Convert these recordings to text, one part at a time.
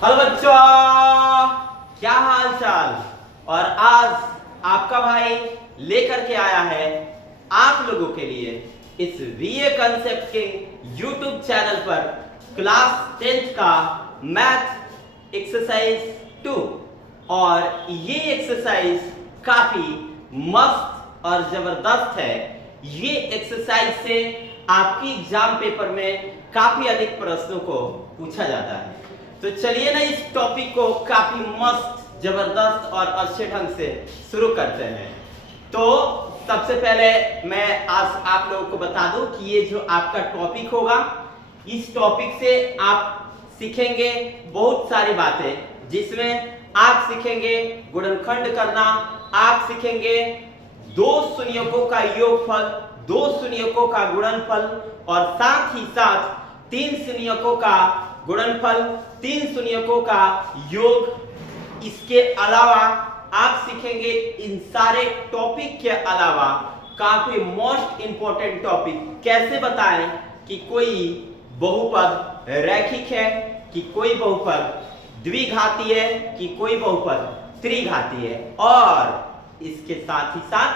Hello बच्चों, क्या हाल चाल। और आज आपका भाई लेकर के आया है आप लोगों के लिए इस वीए कंसेप्ट के यूट्यूब चैनल पर क्लास 10th का मैथ एक्सरसाइज 2। और ये एक्सरसाइज काफी मस्त और जबरदस्त है। ये एक्सरसाइज से आपकी एग्जाम पेपर में काफी अधिक प्रश्नों को पूछा जाता है। तो चलिए ना इस टॉपिक को काफी मस्त, जबरदस्त और अच्छे ढंग से शुरू करते हैं। तो सबसे पहले मैं आज आप लोगों को बता दूं कि ये जो आपका टॉपिक होगा, इस टॉपिक से आप सीखेंगे बहुत सारी बातें, जिसमें आप सीखेंगे गुणनखंड करना, आप सीखेंगे दो शून्यकों का योगफल, दो शून्यकों का गुणनफल और साथ ही साथ तीन शून्यकों का गुणनफल, तीन शून्यकों का योग। इसके अलावा आप सीखेंगे इन सारे टॉपिक के अलावा काफी मोस्ट इंपॉर्टेंट टॉपिक, कैसे बताएं कि कोई बहुपद रैखिक है, कि कोई बहुपद द्विघाती है, कि कोई बहुपद त्रिघाती है। और इसके साथ ही साथ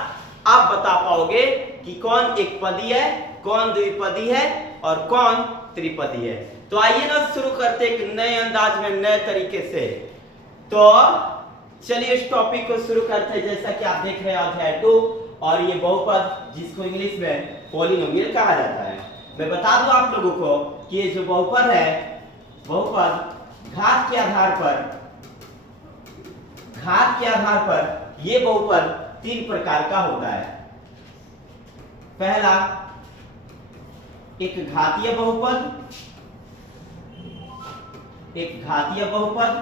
आप बता पाओगे कि कौन एक पदी है, कौन द्विपदी है और कौन त्रिपदी है। तो आइए ना शुरू करते एक नए अंदाज में, नए तरीके से। तो चलिए इस टॉपिक को शुरू करते हैं। जैसा कि आप देख रहे हैं अध्याय 2, और ये बहुपद जिसको इंग्लिश में पॉलिनोमियल कहा जाता है। मैं बता दूं आप लोगों को कि ये जो बहुपद है, बहुपद घात के आधार पर ये बहुपद तीन प्रकार का होता है। पहला एक घातीय बहुपद, एक घातीय बहुपद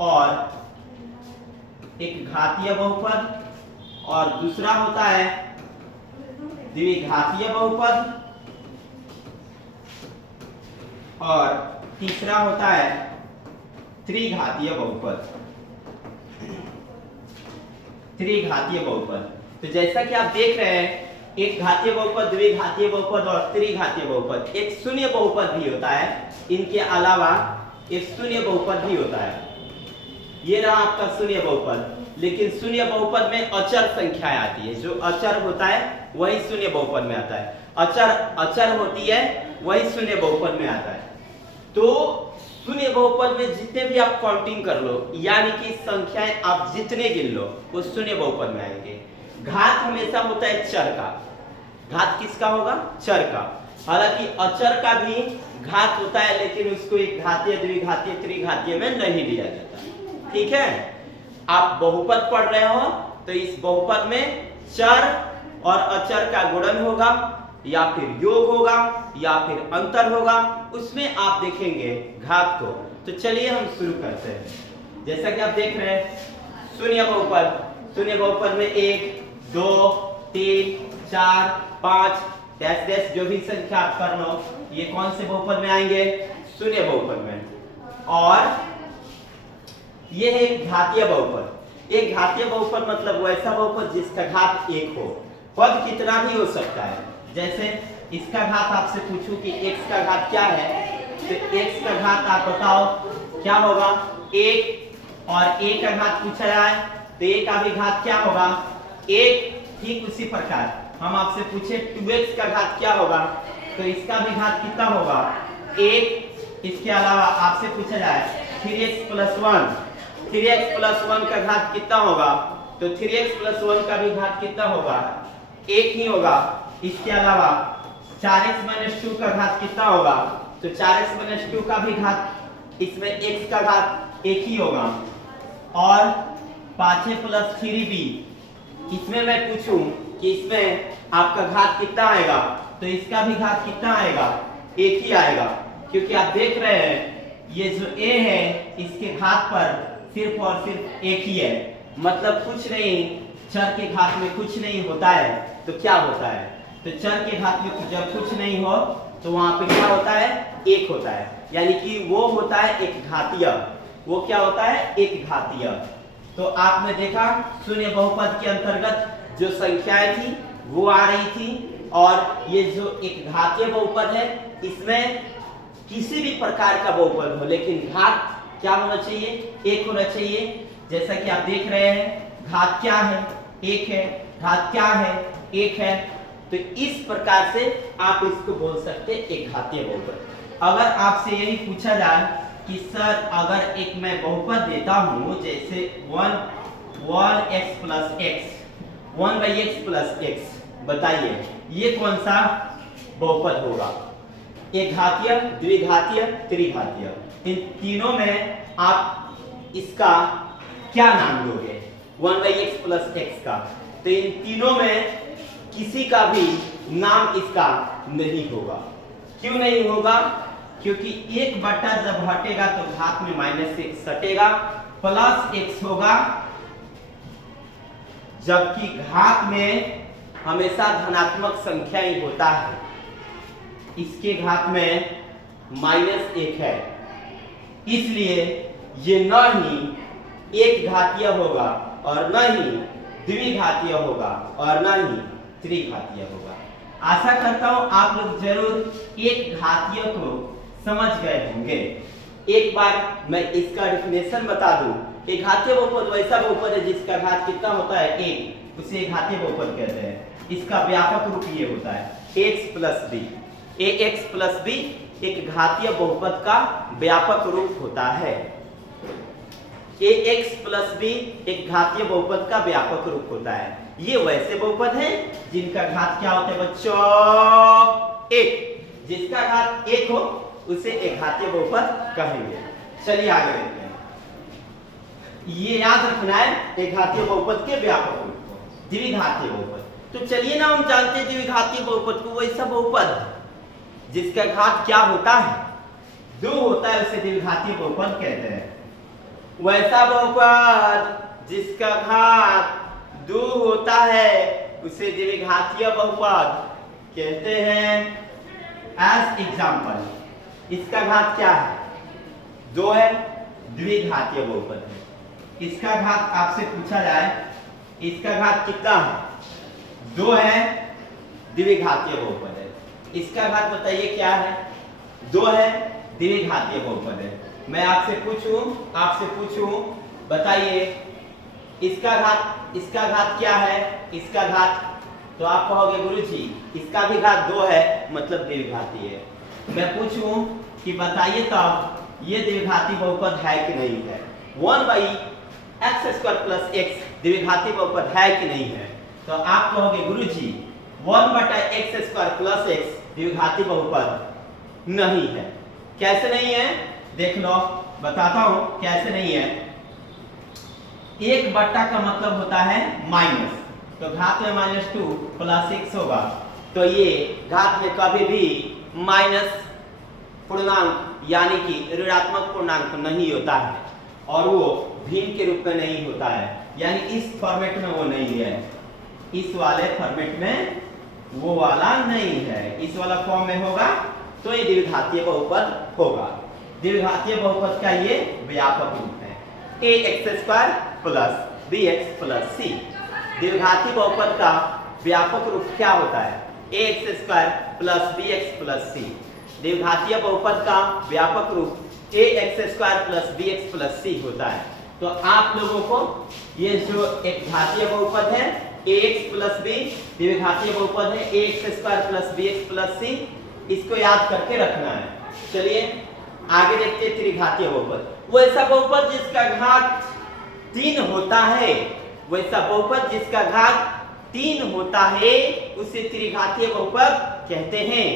और एक घातीय बहुपद, और दूसरा होता है द्विघातीय बहुपद, और तीसरा होता है त्रिघातीय बहुपद। त्रिघातीय बहुपद, तो जैसा कि आप देख रहे हैं, एक घातीय बहुपद, द्विघातीय बहुपद और त्रिघातीय बहुपद। एक शून्य बहुपद भी होता है, इनके अलावा एक शून्य बहुपद भी होता है। ये रहा आपका शून्य बहुपद, लेकिन शून्य बहुपद में अचर संख्याएं आती है। जो अचर होता है वही शून्य बहुपद में आता है। अचर होती है वही शून्य बहुपद में आता है। तो शून्य बहुपद में जितने भी आप काउंटिंग कर लो, यानी कि संख्याएं आप जितने गिन लो, वो शून्य बहुपद में आएंगे। घात हमेशा होता है चर का। घात किसका होगा? चर का। हालांकि अचर का भी घात होता है, लेकिन उसको एक घातीय, द्विघातीय, त्रिघातीय में नहीं लिया जाता। ठीक है, आप बहुपद पढ़ रहे हो तो इस बहुपद में चर और अचर का गुणन होगा, या फिर योग होगा, या फिर अंतर होगा, उसमें आप देखेंगे घात को। तो चलिए हम शुरू करते हैं। जैसा कि आप देख रहे हैं शून्य बहुपद, शून्य बहुपद में 1 2 3 4 5 डैश डैश जो भी संख्या आप कर लो, ये कौन से बहुपद में आएंगे? शून्य बहुपद में। और ये है एक घातीय बहुपद। एक घातीय बहुपद मतलब वैसा बहुपद जिसका घात 1 हो। पद कितना भी हो सकता है। जैसे इसका घात आपसे पूछूं कि x का घात क्या है, तो x का घात आप बताओ क्या होगा? 1। और a का घात पूछा जाए तो a का भी घात क्या होगा? 1। ठीक उसी प्रकार हम आपसे पूछे 2x का घात क्या होगा, तो इसका भी घात कितना होगा? 1। इसके अलावा आपसे पूछा जाए 3x + 1, 3x + 1 का घात कितना होगा, तो 3x + 1 का भी घात कितना होगा? 1 ही होगा। इसके अलावा 4x - 2 का घात कितना होगा, तो 4x - 2 का भी घात, इसमें x का घात 1 ही होगा। और 5a + 3b, इसमें मैं पूछूं कि इसमें आपका घात कितना आएगा, तो इसका भी घात कितना आएगा? 1 ही आएगा। क्योंकि आप देख रहे हैं ये जो a है, इसके घात पर सिर्फ और सिर्फ 1 ही है। मतलब कुछ नहीं, चर के घात में कुछ नहीं होता है तो क्या होता है? तो चर के घात में जब कुछ नहीं हो तो वहां पे क्या होता है? 1 होता है। यानी कि वो होता है एक घातीय। वो क्या होता है? एक घातीय। तो आपने देखा शून्य बहुपद के अंतर्गत जो संख्याएं थी वो आ रही थी, और ये जो एक घातीय बहुपद है, इसमें किसी भी प्रकार का बहुपद हो, लेकिन घात क्या होना चाहिए? 1 होना चाहिए। जैसा कि आप देख रहे हैं घात क्या है? 1 है। घात क्या है? 1 है। तो इस प्रकार से आप इसको बोल सकते हैं एक घातीय बहुपद। अगर आपसे यही पूछा जाए कि सर अगर एक मैं बहुपद देता हूं जैसे 1x plus x, 1/x plus x, बताइए ये कौन सा बहुपद होगा? एक घातीय, द्विघातीय, त्रिघातीय, इन तीनों में आप इसका क्या नाम दोगे? 1/x प्लस x का। तो इन तीनों में किसी का भी नाम इसका नहीं होगा। क्यों नहीं होगा? क्योंकि 1 बटा जब हटेगा तो घात में -1 सटेगा, प्लस x होगा, जबकि घात में हमेशा धनात्मक संख्या ही होता है। इसके घात में -1 है, इसलिए ये न ही एक घातीय होगा और न ही द्विघातीय होगा और न ही त्रिघातीय होगा। आशा करता हूं आप लोग जरूर एक घातीय को समझ गए होंगे। एक बार मैं इसका डेफिनेशन बता दूं। एक घातीय बहुपद वैसा बहुपद है जिसका घात कितना होता है? 1, उसे घातीय बहुपद कहते हैं। इसका व्यापक रूप ये होता है x plus b। ax plus b एक घातीय बहुपद का व्यापक रूप होता है। ax प्लस b एक घातीय बहुपद का व्यापक रूप होता है। ये वैसे बहुपद हैं जिनका घात क्या होता है बच्चों? 1। जिसका घात 1 हो उसे एक घातीय बहुपद कहेंगे। चलिए आगे देखते हैं। ये याद रखना है एक घातीय बहुपद के व्यापक रूप को, द्विघातीय बहुपद। तो चलिए ना हम जानते हैं द्विघातीय बहुपद को, वैसा बहुपद जिसका घात क्या होता है? 2 होता है, उसे द्विघातीय बहुपद कहते हैं। वैसा बहुपद जिसका घात 2 होता है उसे द्विघातीय बहुपद कहते हैं। एज एग्जाम्पल, इसका घात क्या है? 2 है, द्विघातीय बहुपद है। इसका घात आपसे पूछा जाए, इसका घात कितना है? 2 है, द्विघातीय बहुपद है। इसका घात बताइए क्या है? 2 है, द्विघातीय बहुपद है। मैं आपसे पूछूं बताइए इसका घात क्या है? इसका घात, तो आप कहोगे गुरुजी इसका भी घात 2 है, मतलब द्विघातीय है। मैं पूछूं कि बताइए तब ये द्विघातीय बहुपद है कि नहीं है? 1/x² प्लस x द्विघातीय बहुपद है कि नहीं है? तो आप कहोगे गुरुजी 1/x² प्लस x द्विघातीय बहुपद नहीं है। कैसे नहीं है? देख लो, बताता हूं कैसे नहीं है। 1 बट्टा का मतलब होता है माइनस, तो घात में -2 प्लस x होगा, तो ये घात में कभी भी माइनस पूर्णांक यानी कि ऋणात्मक पूर्णांक नहीं होता है, और वो भिन्न के रूप में नहीं होता है, यानी इस फॉर्मेट में वो नहीं है, इस वाले फॉर्मेट में वो वाला नहीं है। इस वाला फॉर्म में होगा तो ये द्विघातीय बहुपद होगा। द्विघातीय बहुपद का ये व्यापक रूप है ax² plus bx plus c। द्विघातीय बहुपद का व्यापक रूप क्या होता है? ax² plus bx plus c। द्विघातीय बहुपद का व्यापक रूप ax² plus bx plus c होता है। तो आप लोगों को ये जो एक घातीय बहुपद है ax प्लस b, द्विघातीय बहुपद है ax² plus bx plus c, इसको याद करके रखना है। चलिए आगे देखते हैं त्रिघातीय बहुपद। वैसा बहुपद जिसका घात 3 होता है, वैसा बहुपद जिसका घात 3 होता है उसे त्रिघातीय बहुपद कहते हैं।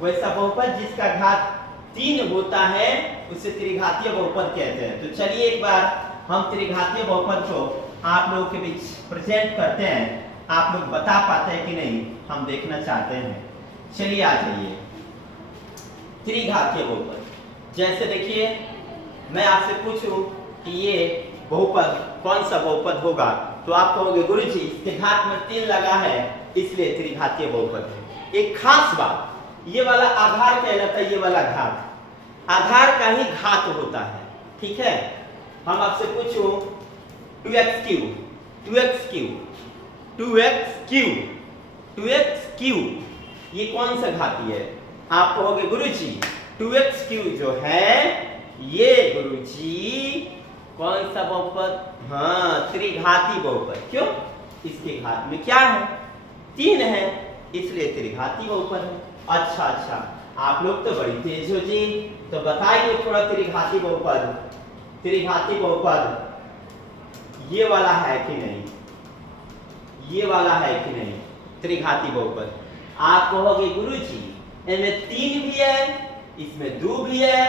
वैसा बहुपद जिसका घात 3 होता है उसे त्रिघातीय बहुपद कहते हैं। तो चलिए एक बार हम त्रिघातीय बहुपद को आप लोगों के बीच प्रेजेंट करते हैं। आप लोग बता पाते हैं कि नहीं, हम देखना चाहते हैं। चलिए आ जाइए। त्रिघातीय बहुपद, जैसे देखिए मैं आपसे पूछूं कि ये बहुपद कौन सा बहुपद होगा, तो आप कहोगे गुरुजी इसके घात में 3 लगा है इसलिए त्रिघातीय बहुपद है। एक खास बात, ये वाला आधार कहलाता है, ये वाला घात आधार का ही घात होता है। ठीक है, हम आपसे पूछूं 2x³ ये कौन सा घाती है? आप कहोगे गुरुजी 2x³ जो है ये गुरुजी कौन सा बहुपद? हाँ, त्रिघाती बहुपद। क्यों? इसके घात में क्या है? 3 है, इसलिए त्रिघाती बहुपद है। अच्छा अच्छा, आप लोग तो बड़ी तेज हो जी, तो बताइए थोड़ा त्रिघाती बहुपद। त्रिघाती बहुपद ये वाला है कि नहीं? ये वाला है कि नहीं त्रिघाती बहुपद? आप कहोगे गुरुजी इनमें 3 भी है, इसमें 2 भी है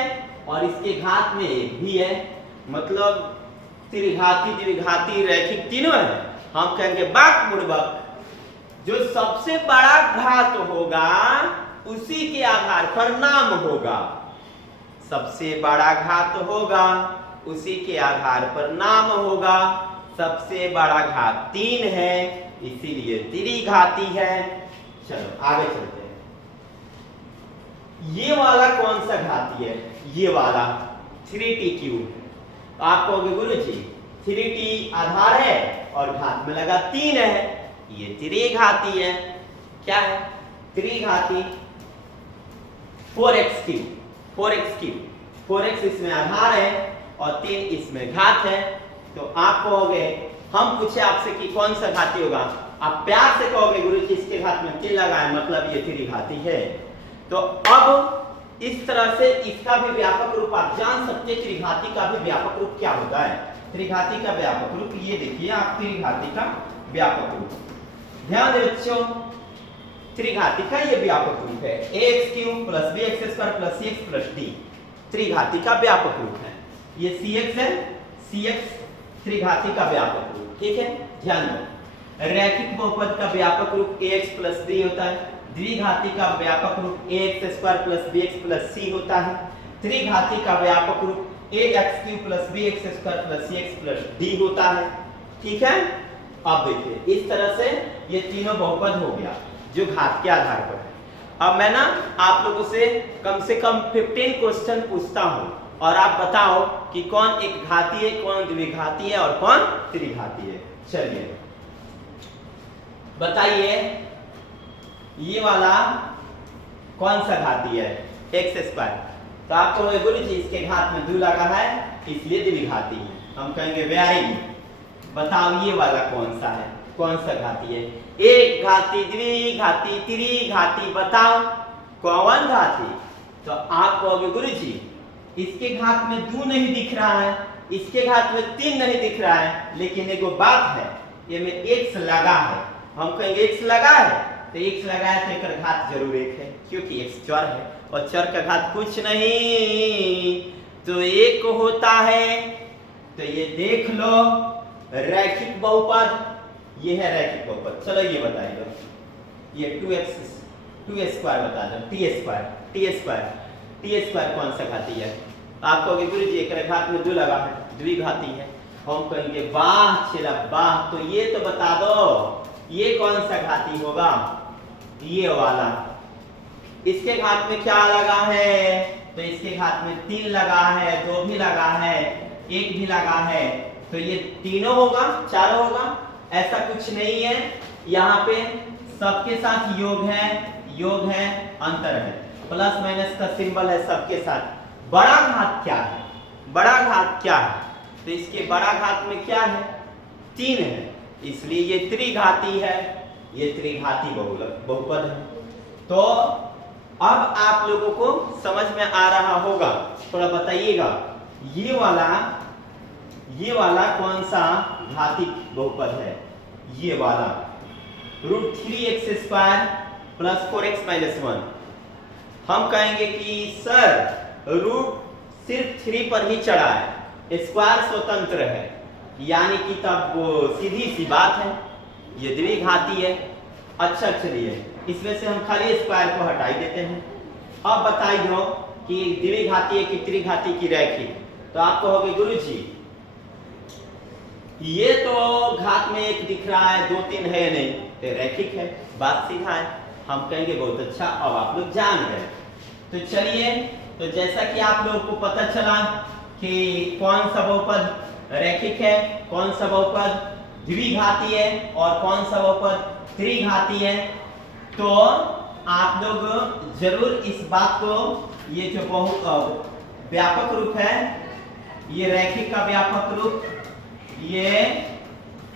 और इसके घात में 1 भी है, मतलब त्रिघाती द्विघाती रैखिक तीनों है। हम कहेंगे बाक बुड़बक, जो सबसे बड़ा घात होगा उसी के आधार पर नाम होगा। सबसे बड़ा घात होगा उसी के आधार पर नाम होगा। सबसे बड़ा घात 3 है, इसीलिए त्रिघाती है। चलो आगे चलते हैं। ये वाला कौन सा घाती है? ये वाला 3t क्यूब। आप कहोगे गुरुजी 3t आधार है और घात में लगा 3 है, ये त्रिघाती है। क्या है? त्रिघाती। 4x cube, 4x cube, 4x इसमें आधार है और 3 इसमें घात है। तो आप कहोगे, हम पूछे आपसे कि कौन सा घाती होगा, आप प्यार से कहोगे गुरुजी इसके घात में 3 लगा है, मतलब ये त्रिघाती है। तो अब इस तरह से इसका भी व्यापक रूप आप जान सकते हैं। त्रिघाती का भी व्यापक रूप क्या होता है? त्रिघाती का व्यापक रूप ये देखिए आप, त्रिघाती का व्यापक रूप ध्यान दे बच्चों। त्रिघाती का ये व्यापक रूप है ax cube plus bx square plus cx plus d, त्रिघाती का व्यापक रूप है। ये cx है, cx त्रिघाती का व्यापक रूप, ठीक है। ध्यान दो, रैखिक बहुपद का व्यापक रूप ax प्लस b होता है, द्विघाती का व्यापक रूप ax square plus bx plus c होता है, त्रिघाती का व्यापक रूप ax cube plus bx square plus cx plus d होता है, ठीक है। अब देखिए इस तरह से ये तीनों बहुपद हो गया जो घात के आधार पर है। अब मैं ना आप लोगों से कम 15 क्वेश्चन पूछता हूं और आप बताओ कि कौन एक घाती है, कौन द्विघाती है और कौन त्रिघाती है। चलिए बताइए, ये वाला कौन सा घाती है? X square. तो आपको गुरुजी इसके घात में 2 लगा है, इसलिए द्विघाती है। हम कहेंगे वेरी गुड। बताओ ये वाला कौन सा है, कौन सा घाती है? एक घाती, द्विघाती, त्रिघाती, बताओ कौन घाती? तो आप कहोगे गुरुजी इसके घात में 2 नहीं दिख रहा है, इसके घात में 3 नहीं दिख रहा है, लेकिन एगो बात है, ये में x लगा है। हम कहेंगे x लगा है, तो x लगा है तो एक घात जरूर 1 है, क्योंकि x चर है और चर का घात कुछ नहीं तो 1 होता है। तो ये देख लो रैखिक बहुपद, ये है रैखिक बहुपद। चलो ये बताइए, ये 2 स्क्वायर बता दो, टी स्क्वायर कौन सा घाती है? आप कहोगे गुरुजी एक घात में 2 लगा है, द्विघाती है। हम कहेंगे वाह चला वाह, तो ये तो बता दो ये कौन सा घाती होगा? ये वाला। इसके घात में क्या लगा है? तो इसके घात में 3 लगा है, 2 भी लगा है, 1 भी लगा है, तो ये तीनों होगा, चारों होगा? ऐसा कुछ नहीं है, यहाँ पे सबके साथ योग है, अंतर है, प्लस माइनस का सिंबल है सबके साथ। बड़ा घात क्या है? बड़ा घात क्या है? तो इसके बड़ा घात में क्या है? 3 है, इसलिए ये त्रिघाती है, ये त्रिघाती बहुपद है। तो अब आप लोगों को समझ में आ रहा होगा, थोड़ा बताइएगा ये वाला कौन सा घाती बहुपद है? ये वाला √3x square plus 4x minus 1। हम कहेंगे कि सर रूट सिर्फ 3 पर ही चढ़ा है, स्क्वायर स्वतंत्र है, यानी कि तब वो सीधी सी बात है, ये द्विघाती है। अच्छा चलिए इसमें से हम खाली स्क्वायर को हटा ही देते हैं। अब बताइए कि द्विघाती है कि त्रिघाती की रैखिक? तो आप कहोगे गुरुजी ये तो घात में 1 दिख रहा है, 2 3 है नहीं, तो रैखिक है, बात सीधा है। हम कहेंगे बहुत अच्छा, अब आप लोग जान गए। तो चलिए, तो जैसा कि आप लोगों को पता चला कि कौन सा बहुपद रैखिक है, कौन सा बहुपद द्विघाती है और कौन सा बहुपद त्रिघाती है, तो आप लोग जरूर इस बात को, ये जो बहुत व्यापक रूप है ये रैखिक का व्यापक रूप, ये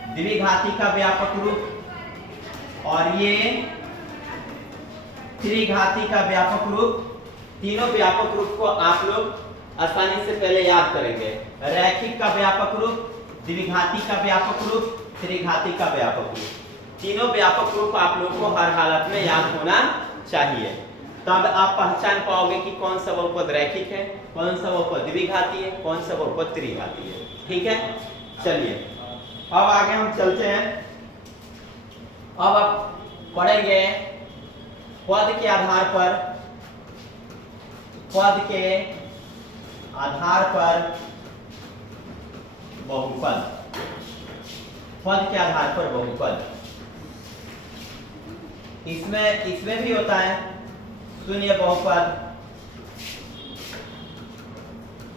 द्विघाती का व्यापक रूप और ये त्रिघाती का व्यापक रूप। तीनों व्यापक रूप को आप लोग आसानी से पहले याद करेंगे। रैखिक का व्यापक रूप, द्विघाती का व्यापक रूप, त्रिघाती का व्यापक रूप, तीनों व्यापक रूप आप लोग को हर हालत में याद होना चाहिए। तब आप पहचान पाओगे कि कौन सा बहुपद रैखिक है, कौन सा बहुपद द्विघाती है, कौन सा बहुपद त्रिघाती है। ठीक है, चलिए अब आगे हम चलते हैं। अब आप पढ़ेंगे पद के आधार पर, पद के आधार पर बहुपद, पद के आधार पर बहुपद। इसमें भी होता है शून्य बहुपद,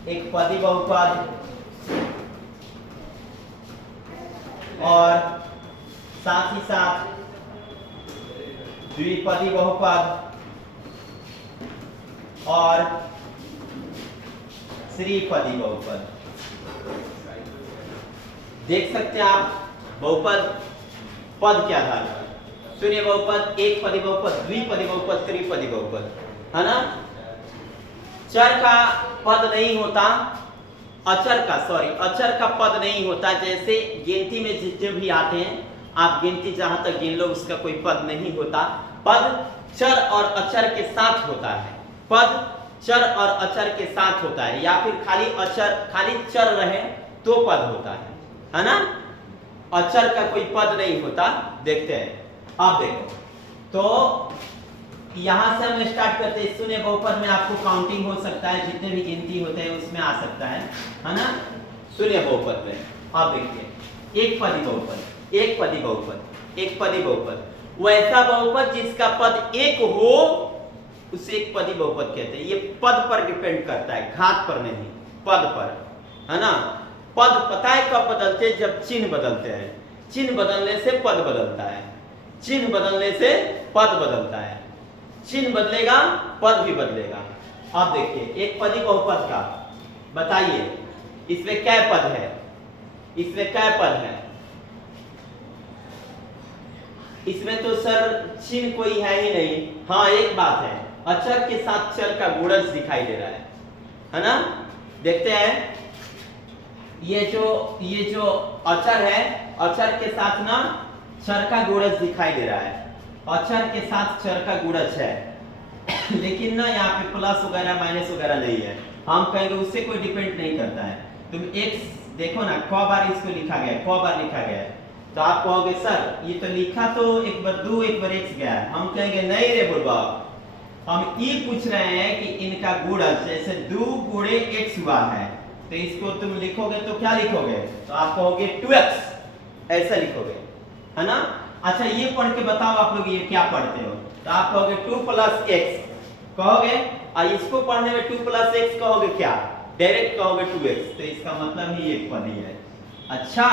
एक पदी बहुपद और साथ ही साथ द्विपदी बहुपद और त्रिपदी बहुपद। देख सकते हैं आप बहुपद पद के आधार पर, शून्य बहुपद, एक पदी बहुपद, द्विपदी बहुपद, त्रिपदी बहुपद, है ना। चर का पद नहीं होता, अचर का पद नहीं होता। जैसे गिनती में जितने भी आते हैं, आप गिनती जहां तक गिन लो, उसका कोई पद नहीं होता। पद चर और अचर के साथ होता है, पद चर और अचर के साथ होता है, या फिर खाली चर रहे तो पद होता है ना। अचर का कोई पद नहीं होता। देखते हैं, आप देखो तो यहां से हम स्टार्ट करते हैं। शून्य बहुपद में आपको काउंटिंग हो सकता है, जितने भी गिनती होते हैं उसमें आ सकता है ना। शून्य बहुपद में आप देखिए एक पदी बहुपद, एक पदी बहुपद, एक पदी बहुपद, वैसा बहुपद जिसका पद एक हो उसे एक पदी बहुपद कहते हैं। ये पद पर डिपेंड करता है, घात पर नहीं, पद पर, है ना। पद पता है कब बदलते हैं? जब चिन्ह बदलते हैं। चिन्ह बदलने से पद बदलता है, चिन्ह बदलने से पद बदलता है। चिन्ह बदलेगा पद भी बदलेगा। अब देखिए एक पदी बहुपद का बताइए, इसमें क्या पद है? इसमें क्या पद है? इसमें तो सर चिन्ह कोई है ही नहीं। हाँ एक बात है, अचर के साथ चर का गुणज दिखाई दे रहा है ना। देखते हैं ये जो अचर है, अचर के साथ ना चर का गुणज दिखाई दे रहा है। अचर के साथ चर का गुणज है, लेकिन ना यहाँ पे प्लस वगैरह माइनस वगैरह नहीं है। हम कहेंगे उससे कोई डिपेंड नहीं करता है। तुम एक्स देखो ना, क बार इसको लिखा गया है, क बार लिखा गया है, तो आप कहोगे सर ये तो लिखा तो एक बार दो एक बार एक्स गया है। हम कहेंगे नहीं रे बुढ़वा, हम ये पूछ रहे हैं कि इनका गुणज, जैसे 2 गुणे x हुआ है तो इसको तुम लिखोगे तो क्या लिखोगे? तो आप कहोगे 2x, ऐसा लिखोगे, है ना। अच्छा ये पढ़ के बताओ आप लोग ये क्या पढ़ते हो? तो आप कहोगे 2 + x कहोगे, और इसको पढ़ने में 2 + x कहोगे क्या? डायरेक्ट कहोगे 2x। तो इसका मतलब ही एक पदी है। अच्छा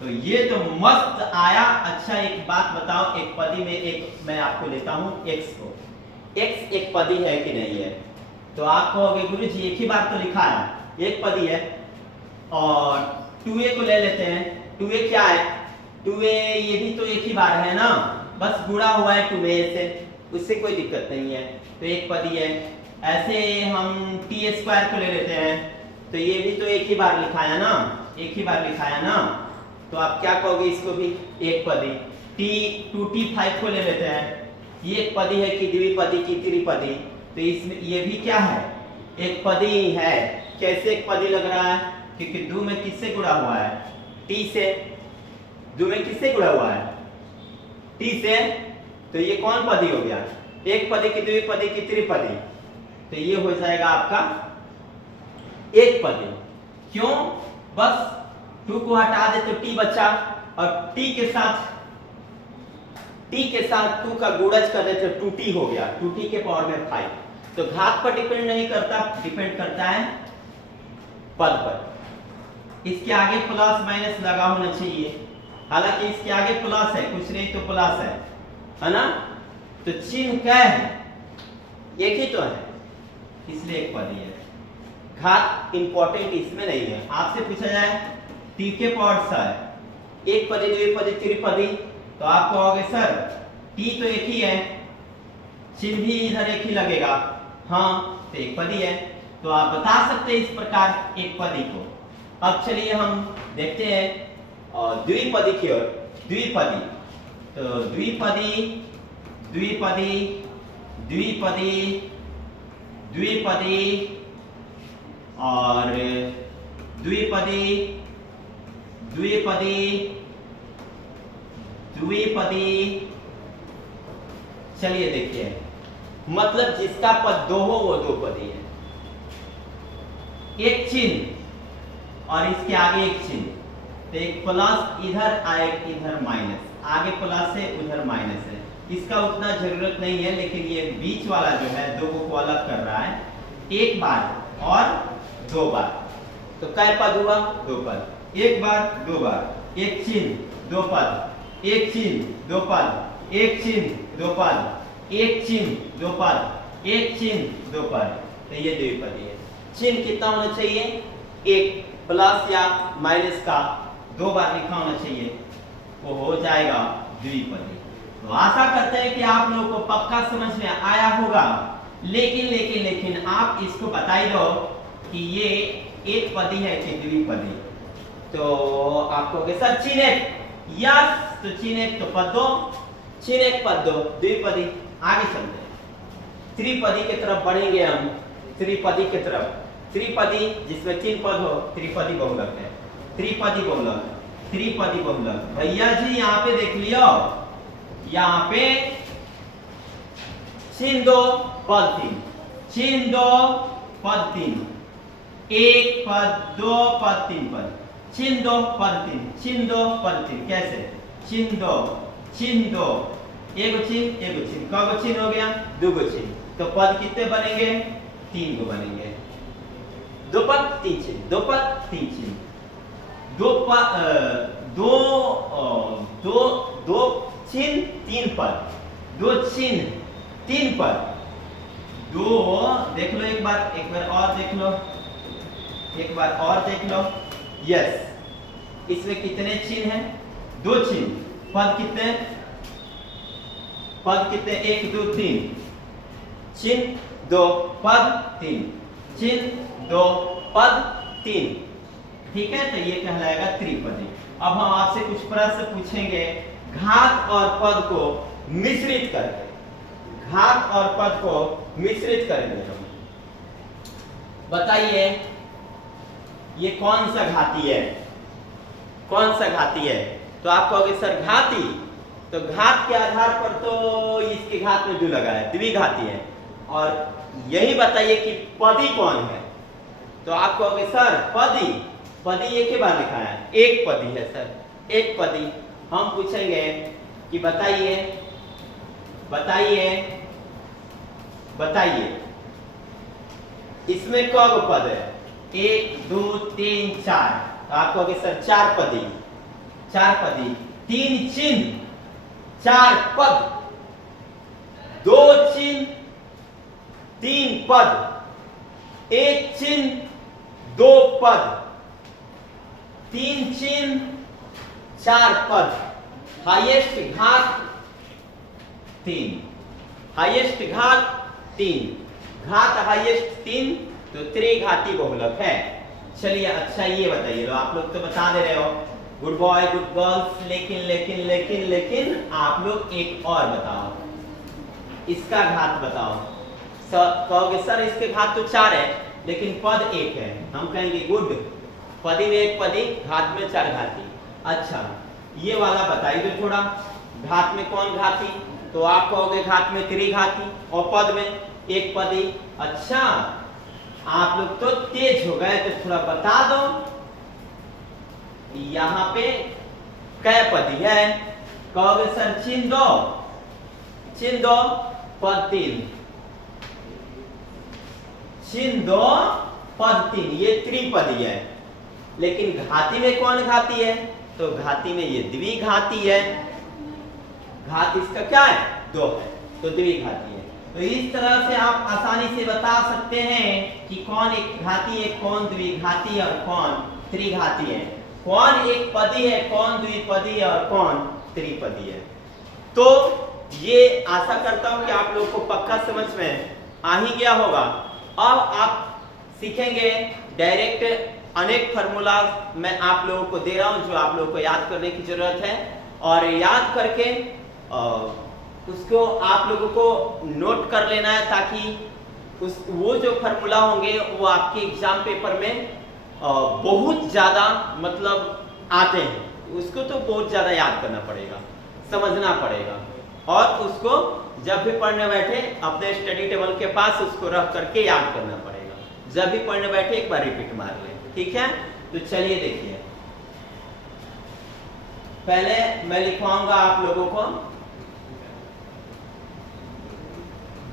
तो ये तो मस्त आया। अच्छा एक बात बताओ, एक पदी में एक मैं आपको लेता हूं x को, x एक पदी है कि नहीं है? तो आप कहोगे गुरुजी एक ही बार तो लिखा है, एक पदी है। और 2a को ले लेते हैं, 2a क्या है? 2a ये भी तो एक ही बार है ना, बस गुणा हुआ है 2a से, उससे कोई दिक्कत नहीं है, तो एक पदी है। ऐसे हम t² को ले लेते हैं, तो ये भी तो एक ही बार लिखा है ना, एक ही बार लिखा है ना। तो आप क्या कहोगे? इसको भी एक पदी। 2t5 को ले लेते हैं, ये एक पदी है कि द्विपदी की त्रिपदी? तो इसमें ये भी क्या है? एक पदी ही है। कैसे एक पदी लग रहा है? क्योंकि 2 में किससे गुणा हुआ है? t से। 2 में किससे गुणा हुआ है? t से। तो ये कौन पदी हो गया? एक पदी की द्विपदी की त्रिपदी? तो ये हो जाएगा आपका एक पदी। क्यों? बस 2 को हटा दे तो t बचा, और t के साथ 2 का गुणज कर देते तो 2t हो गया, 2t के पावर में 5। तो घात पर डिपेंड नहीं करता, डिपेंड करता है पद पर। इसके आगे प्लस माइनस लगा होना चाहिए, हालांकि इसके आगे प्लस है, कुछ नहीं तो प्लस है ना। तो चिन्ह क्या है? एक ही तो है, इसलिए एक पदी है। घात इंपॉर्टेंट इसमें नहीं है। आपसे पूछा जाए टी के पावर सर एक पदी द्विपदी त्रिपदी, तो आप कहोगे सर टी तो एक ही है, चिन्ह भी इधर एक ही लगेगा, हाँ तो एक पदी है, तो आप बता सकते हैं इस प्रकार एक पदी को। अब चलिए हम देखते हैं द्विपदी की ओर। द्विपदी, तो द्विपदी द्विपदी द्विपदी द्विपदी और द्विपदी द्विपदी द्विपदी। चलिए देखिए, मतलब जिसका पद दो हो वो दो पदी है। एक चिन्ह और इसके आगे एक चिन्ह, तो एक प्लस इधर आए इधर माइनस, आगे प्लस है उधर माइनस है, इसका उतना जरूरत नहीं है, लेकिन ये बीच वाला जो है दो को अलग कर रहा है, एक बार और दो बार। तो कै पद हुआ? दो पद। एक बार दो बार, एक चिन्ह दो पद, एक चिन्ह दो पद, एक चिन्ह दो पद, एक चिन्ह दो पद, एक चिन्ह दो पद, तो ये द्विपदी है। चिन्ह कितना होना चाहिए? एक, प्लस या माइनस का दो बार लिखा होना चाहिए, वो हो जाएगा द्विपदी। तो आशा करते हैं कि आप लोगों को पक्का समझ में आया होगा। लेकिन आप इसको बता ही दो कि ये एक पदी है कि द्विपदी। तो आप कहोगे सर चिन्ह एक, यस, तो चिन्ह एक तो पद दो, चिन्ह एक पद दो, द्विपदी। आगे चलते हैं, त्रिपदी की तरफ बढ़ेंगे हम, त्रिपदी की तरफ। त्रिपदी जिसमें तीन पद हो, त्रिपदी बहुलक है। त्रिपदी बहुलक, त्रिपदी बहुलक भैया जी यहाँ पे देख लियो, यहाँ पे चिन्ह दो पद तीन, चिन्ह दो पद तीन, एक पद दो पद तीन पद, चिन्ह दो पद तीन, चिन्ह दो पद तीन। कैसे? चिन्ह दो, एगो चिन्ह, कगो चिन्ह हो गया? दो गो चिन्ह, तो पद कितने बनेंगे? तीन गो बनेंगे। दो पद तीन चिन्ह, दो पद तीन चिन्ह, दो चिन्ह तीन पद, दो चिन्ह तीन पद, दो, देख लो एक बार और देख लो, एक बार और देख लो, यस, इसमें कितने चिन्ह हैं? दो चिन्ह, पद कितने? पद कितने? एक दो तीन, चिन्ह दो पद तीन, चिन्ह दो पद तीन, ठीक है, तो ये कहलाएगा त्रिपदी। अब हम आपसे कुछ प्रश्न पूछेंगे घात और पद को मिश्रित करके, घात और पद को मिश्रित करेंगे हम। बताइए ये कौन सा घाती है? कौन सा घाती है? तो आप कहोगे सर घाती, तो घात के आधार पर तो इसके घात में जो लगा है द्विघाती है। और यही बताइए कि पदी कौन है? तो आप कहोगे सर पदी, पदी एक ही बार लिखा है, एक पदी है सर, एक पदी। हम पूछेंगे कि बताइए बताइए बताइए इसमें कौन पद है? एक दो तीन चार, तो आप कहोगे सर चार पदी, चार पदी, तीन चिन्ह चार पद, दो चिन्ह तीन पद, एक चिन्ह दो पद, तीन चिन्ह चार पद, हाईएस्ट घात तीन, हाईएस्ट घात तीन, घात हाईएस्ट तीन, तो त्रिघाती बहुलक है। चलिए अच्छा ये बताइए, तो आप लोग तो बता दे रहे हो गुड बॉय गुड गर्ल्स, लेकिन आप लोग एक और बताओ, इसका घात बताओ। कहोगे सर इसके घात तो चार है लेकिन पद एक है, हम कहेंगे गुड, पदी में एक पदी, घात में चार घाती। अच्छा ये वाला बताइए तो थोड़ा, घात में कौन घाती? तो आप कहोगे घात में त्रिघाती और पद में एक पदी। अच्छा आप लोग तो तेज हो गए, तो थोड़ा बता दो यहाँ पे कै पदी है? कहोगे सर चिन्ह दो पद तीन, चिन्ह दो पद तीन, ये त्रिपदी है। लेकिन घाती में कौन घाती है? तो घाती में ये द्विघाती है। घात इसका क्या है? दो है, तो द्विघाती है। तो इस तरह से आप आसानी से बता सकते हैं कि कौन एक घाती है, कौन द्विघाती और कौन त्रिघाती है, कौन एक पदी है, कौन द्विपदी है और कौन त्रिपदी है। तो ये आशा करता हूं कि आप लोगों को पक्का समझ में आ ही गया होगा। अब आप सीखेंगे डायरेक्ट अनेक फार्मूला मैं आप लोगों को दे रहा हूं जो आप लोगों को याद करने की जरूरत है, और याद करके उसको आप लोगों को नोट कर लेना है, ताकि वो जो फार्मूला होंगे वो आपके एग्जाम पेपर में बहुत ज्यादा मतलब आते हैं, उसको तो बहुत ज्यादा याद करना पड़ेगा, समझना पड़ेगा, और उसको जब भी पढ़ने बैठे अपने स्टडी टेबल के पास उसको रख करके याद करना पड़ेगा। जब भी पढ़ने बैठे एक बार रिपीट मार लें, ठीक है। तो चलिए देखिए, पहले मैं लिखवाऊंगा आप लोगों को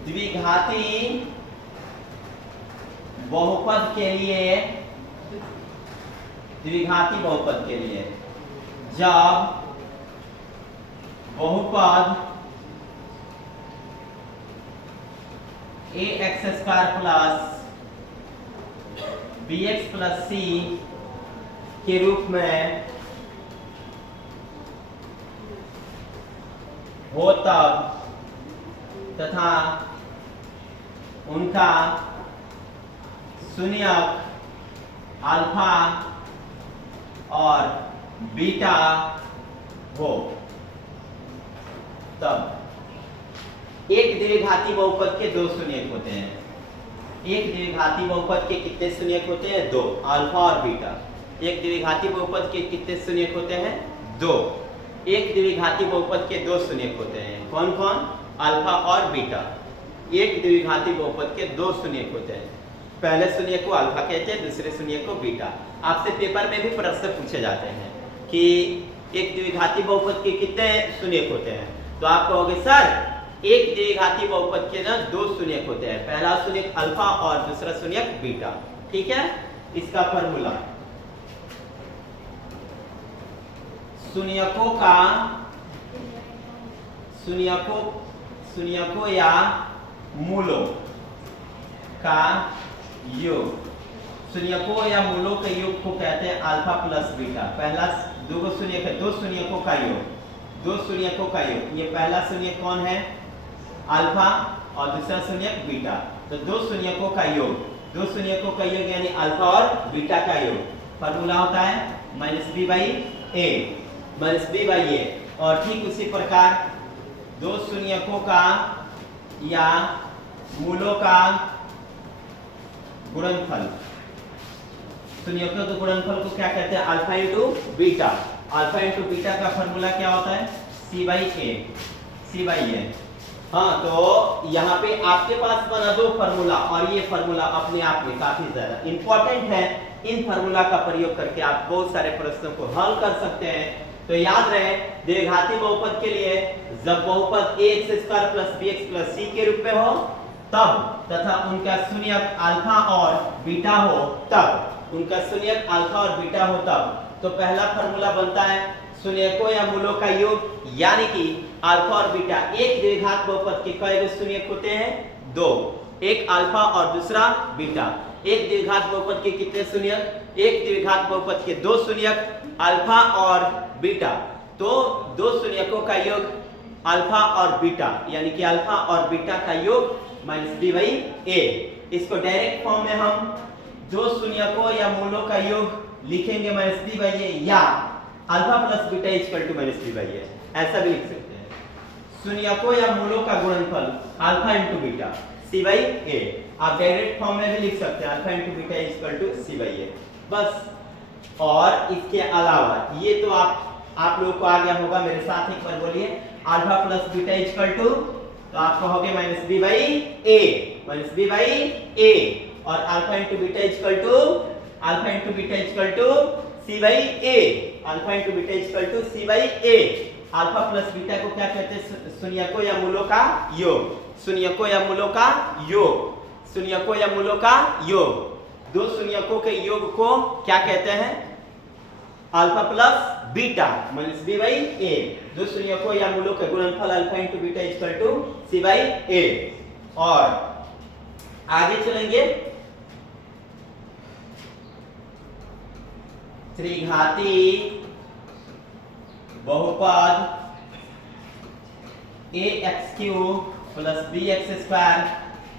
द्विघाती बहुपद के लिए, द्विघाती बहुपद के लिए जब बहुपद ax² plus bx plus c के रूप में हो तब तथा उनका शून्यक अल्फा और बीटा हो, तब एक द्विघाती बहुपद के दो शून्यक होते हैं। एक द्विघाती बहुपद के कितने शून्यक होते हैं? दो, अल्फा और बीटा। एक द्विघाती बहुपद के कितने शून्यक होते हैं? दो। एक द्विघाती बहुपद के दो शून्यक होते हैं, कौन कौन? अल्फा और बीटा। एक द्विघाती बहुपद के दो शून्यक होते हैं, पहले शून्यक को अल्फा कहते हैं, दूसरे शून्यक को बीटा। आपसे पेपर में भी प्रश्न पूछे जाते हैं कि एक द्विघाती बहुपद के कितने शून्यक होते हैं, तो आप कहोगे सर एक द्विघाती बहुपद के ना दो शून्यक होते हैं, पहला शून्यक अल्फा और दूसरा शून्यक बीटा, ठीक है। इसका फॉर्मूला शून्यकों या मूलों का योग, शून्यकों या मूलों के योग को कहते हैं अल्फा प्लस बीटा। पहला दो शून्यक है, दो शून्यकों का योग, दो शून्यकों का योग। ये पहला शून्यक कौन है? अल्फा, और दूसरा शून्यक बीटा। तो दो शून्यकों का योग, दो शून्यकों का योग यानी अल्फा और बीटा का योग, फॉर्मूला होता है -b/a, -b/a। और ठीक उसी प्रकार दो शून्यकों का या मूलों का गुणनफल, शून्यकों के गुणनफल को क्या कहते हैं? Alpha into beta. Alpha into beta का फॉर्मूला क्या होता है? c/a। हाँ, तो यहाँ पे आपके पास बना दो फार्मूला, और ये फार्मूला अपने आप में काफी ज्यादा इंपॉर्टेंट है। इन फार्मूला का प्रयोग करके आप बहुत सारे प्रश्नों को हल कर सकते हैं। तो याद रहे, द्विघाती बहुपद के लिए जब बहुपद ax² plus bx plus c के रूप में हो तब, तथा उनका शून्यक अल्फा और बीटा हो तब, उनका शून्यक अल्फा और बीटा हो तब, तो पहला फार्मूला बनता है शून्यकों या मूलों का योग, यानी कि अल्फा और बीटा। एक द्विघात बहुपद के कई शून्यक होते हैं? दो, एक अल्फा और दूसरा बीटा। एक द्विघात बहुपद के कितने शून्यक? एक द्विघात बहुपद के दो शून्यक, अल्फा और बीटा। तो दो शून्यकों का योग अल्फा और बीटा, यानी कि अल्फा और बीटा का योग -b/a। इसको डायरेक्ट फॉर्म में हम दो शून्यकों या मूलों का योग लिखेंगे -b/a, या alpha plus beta equal to -b/a, ऐसा भी लिख सकते हैं। शून्यकों या मूलों का गुणनफल अल्फा इंटू बीटा c/a। आप डायरेक्ट फॉर्म में भी लिख सकते हैं alpha into beta equal to c/a, बस। और इसके अलावा ये तो आप लोगों को आ गया होगा, मेरे साथ एक बार बोलिए, alpha plus beta equal to, तो आप कहोगे -b/a, -b/a, और alpha into beta equal to, alpha into beta equal to c/a, alpha into beta equal to c/a। Alpha plus beta को क्या कहते हैं? शून्यकों या मूलों का योग, शून्यकों या मूलों का योग, शून्यकों या मूलों का योग। दो शून्यकों के योग को क्या कहते हैं? Alpha plus beta, -b/a। दो शून्यकों या मूलों के गुणनफल alpha into beta equal to c/a। और आगे चलेंगे त्रिघाती बहुपद ax³ plus bx²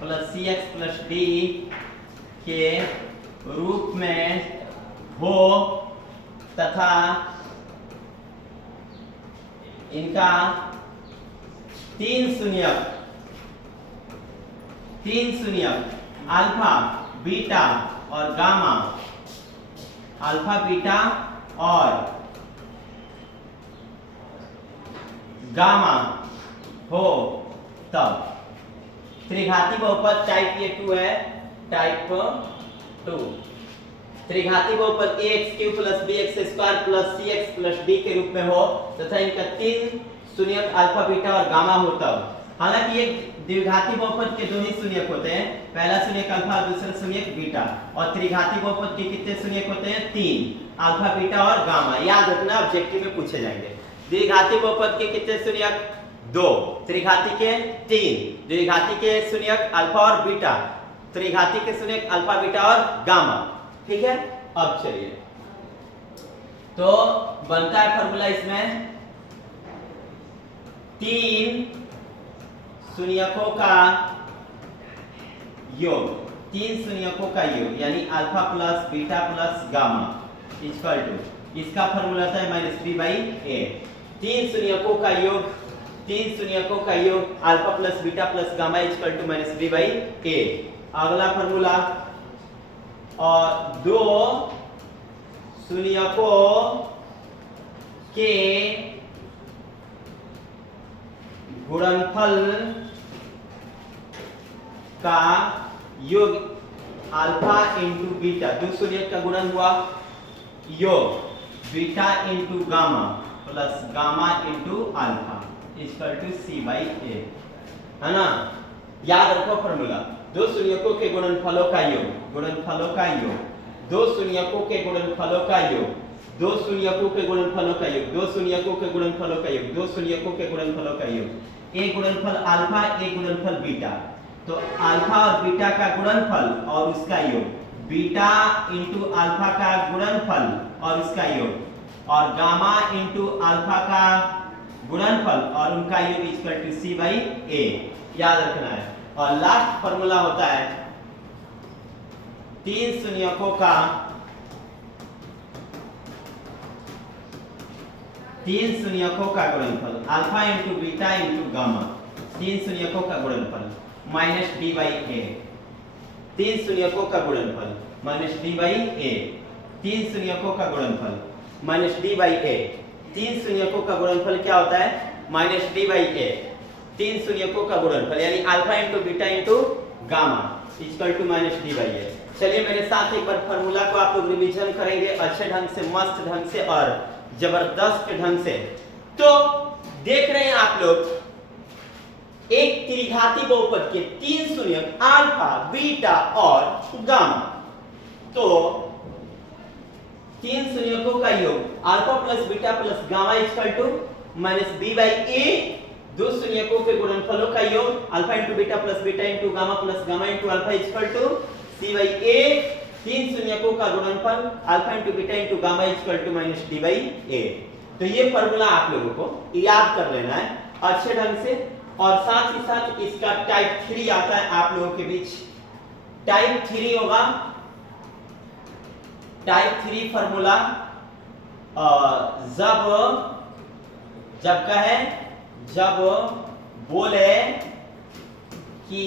plus cx plus d के रूप में हो तथा इनका तीन शून्यक अल्फा बीटा और गामा, अल्फा बीटा और गामा हो तब त्रिघाती बहुपद टाइप ये 2 है, टाइप 2 त्रिघाती बहुपद ax³ plus bx² plus cx plus d के रूप में हो तथा इनका तीन शून्यक अल्फा बीटा और गामा हो तब। हालांकि ये द्विघाती बहुपद के दो ही शून्यक होते हैं, पहला शून्यक अल्फा और दूसरा शून्यक बीटा, और त्रिघाती बहुपद के कितने शून्यक होते हैं? 3, अल्फा बीटा और गामा। याद रखना, ऑब्जेक्टिव में पूछे जाएंगे। द्विघाती बहुपद के कितने शून्यक? 2, त्रिघाती के 3, द्विघाती के शून्यक अल्फा और बीटा, त्रिघाती के शून्यक अल्फा बीटा और गामा। ठीक है, अब चलिए तो बनता है फॉर्मूला इसमें 3 शून्यकों का योग, 3 शून्यकों का योग यानी alpha plus beta plus gamma equal to, इसका फॉर्मूला था -b/a। 3 शून्यकों का योग, 3 शून्यकों का योग alpha plus beta plus gamma equal to -b/a। अगला फॉर्मूला, और 2 शून्यकों के गुणनफल का योग अल्फा इंटू बीटा, 2 शून्यक का गुणन हुआ योग beta into gamma plus gamma into alpha equal to c/a, है ना। याद रखो फॉर्मूला, 2 शून्यकों के गुणनफलों का योग, गुणनफलों का योग, 2 शून्यकों के गुणनफलों का योग, 2 शून्यकों के गुणनफलों का योग, 2 शून्यकों के गुणनफलों का योग, 2 शून्यकों के गुणनफलों का योग, एक गुणनफल अल्फा, एक गुणनफल बीटा, तो अल्फा और बीटा का गुणनफल और उसका योग, बीटा इंटू अल्फा का गुणनफल और उसका योग, और गामा इंटू अल्फा का गुणनफल और उनका योग इक्वल टू c/a। याद रखना है। और लास्ट फॉर्मूला होता है 3 शून्यकों का, 3 शून्यकों का गुणनफल alpha into beta into gamma, 3 शून्यकों का गुणनफल -d/a, 3 शून्यकों का गुणनफल -d/a, 3 शून्यकों का गुणनफल -d/a, 3 शून्यकों का गुणनफल क्या होता है? -d/a, 3 शून्यकों का गुणनफल यानी alpha into beta into gamma equal to -d/a। चलिए मेरे साथ एक बार फार्मूला को आप लोग रिवीजन करेंगे अच्छे ढंग से, मस्त ढंग से और जबरदस्त ढंग से। तो देख रहे हैं आप लोग एक त्रिघाती बहुपद के 3 शून्यक अल्फा बीटा और गामा, तो 3 शून्यकों का योग alpha plus beta plus gamma equal to -b/a, 2 शून्यकों के गुणनफलों का योग alpha into beta plus beta into gamma plus gamma into alpha equal to c/a, 3 शून्यकों का गुणनफल alpha into beta into gamma equal to -d/a। तो ये फॉर्मूला आप लोगों को याद कर लेना है अच्छे ढंग से, और साथ ही साथ इसका टाइप 3 आता है आप लोगों के बीच। टाइप 3 होगा, टाइप 3 फॉर्मूला जब कहे, जब बोले कि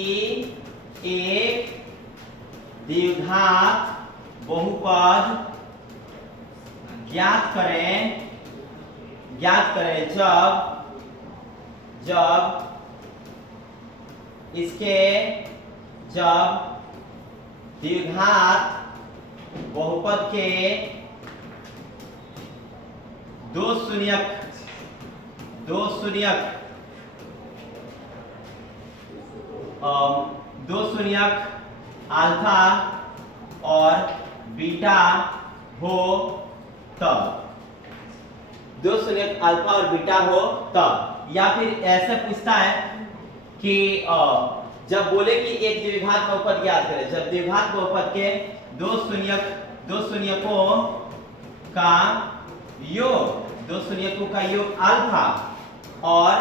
एक द्विघात बहुपद ज्ञात करें जब द्विघात बहुपद के 2 शून्यक अल्फा और बीटा हो तब, 2 शून्यक अल्फा और बीटा हो तब। या फिर ऐसे पूछता है कि जब बोले कि एक द्विघात बहुपद ज्ञात करें, जब द्विघात बहुपद के दो शून्यकों का योग अल्फा और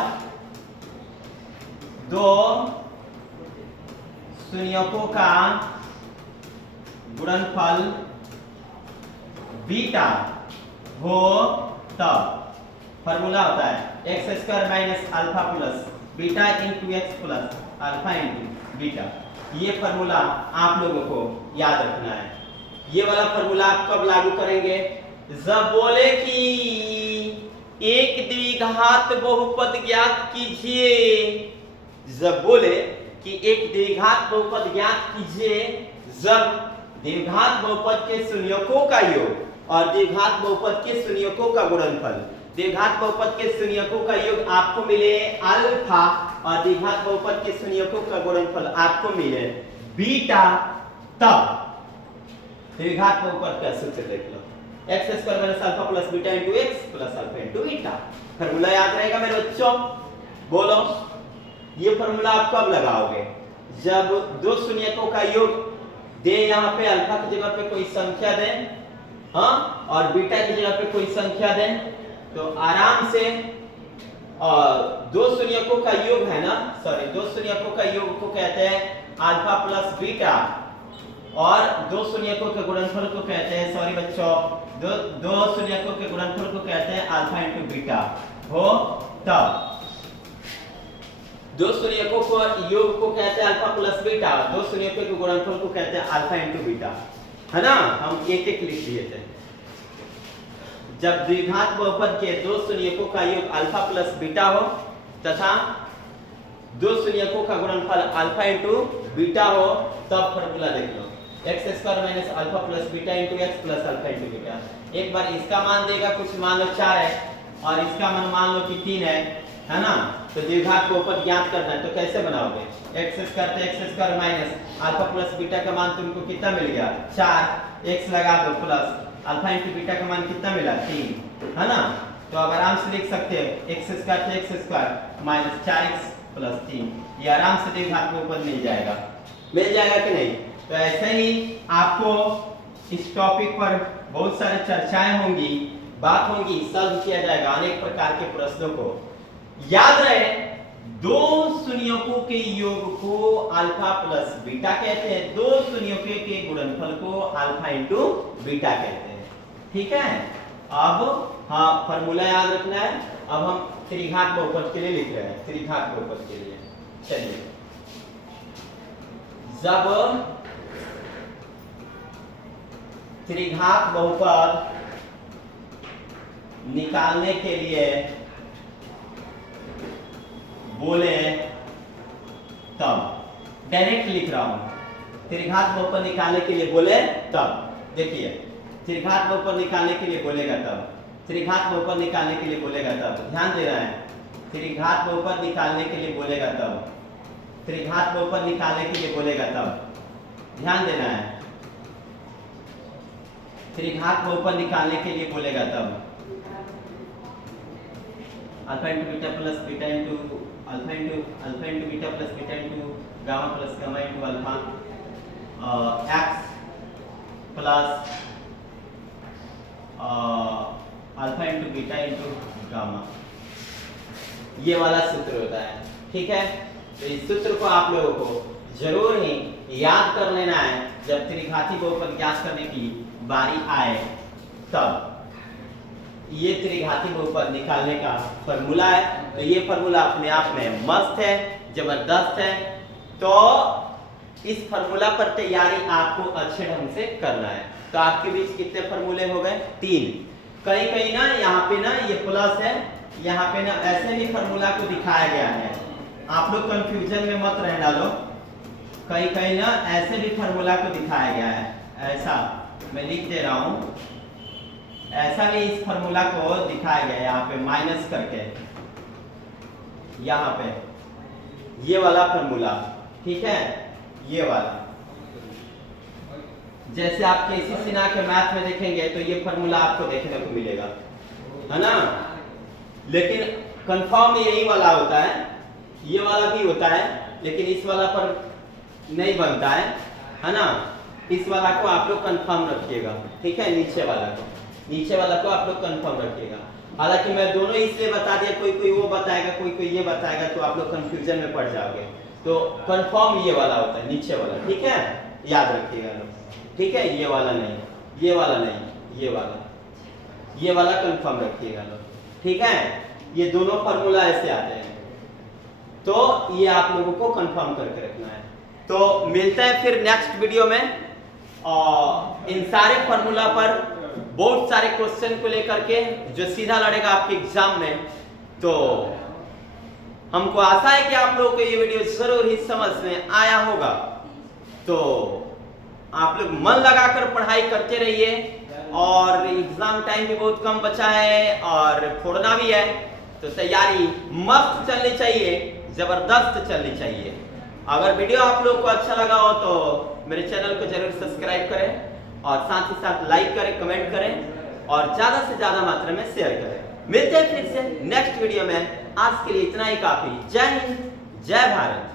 दो शून्यकों का गुणनफल बीटा हो तब फॉर्मूला होता है x square minus alpha plus beta into X plus alpha into beta. ये फॉर्मूला आप लोगों को याद रखना है। ये वाला फॉर्मूला आप कब लागू करेंगे, जब बोले कि एक द्विघात बहुपद ज्ञात कीजिए, जब बोले कि एक द्विघात बहुपद ज्ञात कीजिए, जब द्विघात बहुपद के शून्यकों का योग और द्विघात बहुपद के शून्यकों का गुणनफल, द्विघात बहुपद के शून्यकों का योग आपको मिले अल्फा और द्विघात बहुपद के शून्यकों का गुणनफल आपको मिले बीटा, तब द्विघात बहुपद का सूत्र देख लो, X square minus alpha plus beta into X plus alpha into beta. Formula याद रहेगा मेरे बच्चों, बोलो ये फॉर्मूला आप कब लगाओगे, जब दो शून्यकों का योग दे, यहाँ पे अल्फा की जगह पे कोई संख्या दें, हाँ, और बीटा की जगह पे कोई संख्या दें, तो आराम से दो शून्यकों का योग है ना, सॉरी दो शून्यकों का योग को कहते हैं अल्फा प्लस बीटा और दो शून्यकों के गुणनफल को कहते हैं, सॉरी बच्चों, दो शून्यकों के गुणनफल को कहते हैं अल्फा इंटू बीटा हो तब, दो शून्यकों को योग को कहते हैं अल्फा प्लस बीटा, दो शून्यकों के गुणनफल को कहते हैं अल्फा इंटू बीटा, है ना। हम एक एक लिख दिए थे। जब द्विघात बहुपद के दो शून्यकों का योग अल्फा प्लस बीटा हो तथा दो शून्यकों का गुणनफल अल्फा इंटू बीटा हो, तब फॉर्मूला देख लो, X square minus alpha plus beta into X plus alpha into beta. एक बार इसका मान देगा, कुछ मान लो 4 है और इसका मान लो कि 3 है ना। तो द्विघात बहुपद ज्ञात करना है, तो कैसे बनाओगे, x square minus alpha plus beta का मान तुमको कितना मिल गया 4, एक्स लगा दो प्लस अल्फा इंटू बीटा का मान कितना मिला 3, है ना। तो अब आराम से लिख सकते हो x square minus 4x plus 3, ये आराम से द्विघात बहुपद मिल जाएगा कि नहीं। तो ऐसे ही आपको इस टॉपिक पर बहुत सारे चर्चाएं होंगी, बात होंगी, सॉल्व किया जाएगा अनेक प्रकार के प्रश्नों को। याद रहे दो शून्यकों के योग को अल्फा प्लस बीटा कहते हैं, दो शून्यकों के गुणनफल को अल्फा इंटू बीटा कहते हैं, ठीक है। अब हाँ फॉर्मूला याद रखना है। अब हम त्रिघात बहुपद के लिए लिख रहे हैं, त्रिघात बहुपद के लिए चलिए, जब त्रिघात बहुपद निकालने के लिए बोले तब, डायरेक्ट लिख रहा हूं, त्रिघात बहुपद निकालने के लिए बोले तब, देखिए त्रिघात बहुपद निकालने के लिए बोलेगा तब, त्रिघात बहुपद निकालने के लिए बोलेगा तब, ध्यान देना है, त्रिघात बहुपद निकालने के लिए बोलेगा तब, त्रिघात बहुपद निकालने के लिए बोलेगा तब, ध्यान देना है, त्रिघात बहुपद निकालने के लिए बोलेगा तब, alpha into beta plus beta into alpha into beta plus beta into gamma plus gamma into alpha x plus alpha into beta into gamma, ये वाला सूत्र होता है, ठीक है। तो इस सूत्र को आप लोगों को जरूर ही याद कर लेना है, जब त्रिघाती बहुपद ज्ञात करने की बारी आए तब। ये त्रिघाती बहुपद निकालने का फॉर्मूला है, तो ये फॉर्मूला अपने आप में मस्त है, जबरदस्त है। तो इस फॉर्मूला पर तैयारी आपको अच्छे ढंग से करना है। तो आपके बीच कितने फॉर्मूले हो गए 3। कहीं कहीं ना यहाँ पे ना ये प्लस है, यहाँ पे ना ऐसे भी फॉर्मूला को दिखाया गया है, आप लोग कंफ्यूजन में मत रहना लो। कहीं कहीं ना ऐसे भी फॉर्मूला को दिखाया गया है, ऐसा मैं लिख दे रहा हूँ, ऐसा भी इस फॉर्मूला को दिखाया गया है यहाँ पे माइनस करके, यहाँ पे ये वाला फॉर्मूला, ठीक है, ये वाला। जैसे आप केसी सिन्हा के मैथ में देखेंगे तो ये फॉर्मूला आपको देखने को मिलेगा, है ना। लेकिन कंफर्म यही वाला होता है, ये वाला भी होता है, लेकिन इस वाला पर नहीं बनता है ना। इस वाला को आप लोग कंफर्म रखिएगा, ठीक है। नीचे वाला को आप लोग कंफर्म रखिएगा। हालांकि मैं दोनों इसलिए बता दिया, कोई कोई वो बताएगा, कोई कोई ये बताएगा, तो आप लोग कंफ्यूजन में पड़ जाओगे। तो कंफर्म ये वाला होता है, नीचे वाला, ठीक है, याद रखिएगा लोग, ठीक है। ये वाला नहीं, ये वाला नहीं, ये वाला कंफर्म रखिएगा लोग, ठीक है। ये दोनों फार्मूला ऐसे आते हैं, तो ये आप लोगों को कंफर्म करके रखना है। तो मिलते हैं फिर नेक्स्ट वीडियो में, और इन सारे फार्मूला पर बहुत सारे क्वेश्चन को लेकर के जो सीधा लड़ेगा आपके एग्जाम में। तो हमको आशा है कि आप लोगों को ये वीडियो जरूर ही समझ में आया होगा। तो आप लोग मन लगाकर पढ़ाई करते रहिए, और एग्जाम टाइम भी बहुत कम बचा है और फोड़ना भी है, तो तैयारी मस्त चलनी चाहिए, जबरदस्त चलनी चाहिए। अगर वीडियो आप लोग को अच्छा लगा हो तो मेरे चैनल को जरूर सब्सक्राइब करें, और साथ ही साथ लाइक करें, कमेंट करें, और ज्यादा से ज्यादा मात्रा में शेयर करें। मिलते हैं फिर से नेक्स्ट वीडियो में। आज के लिए इतना ही काफी। जय हिंद, जय भारत।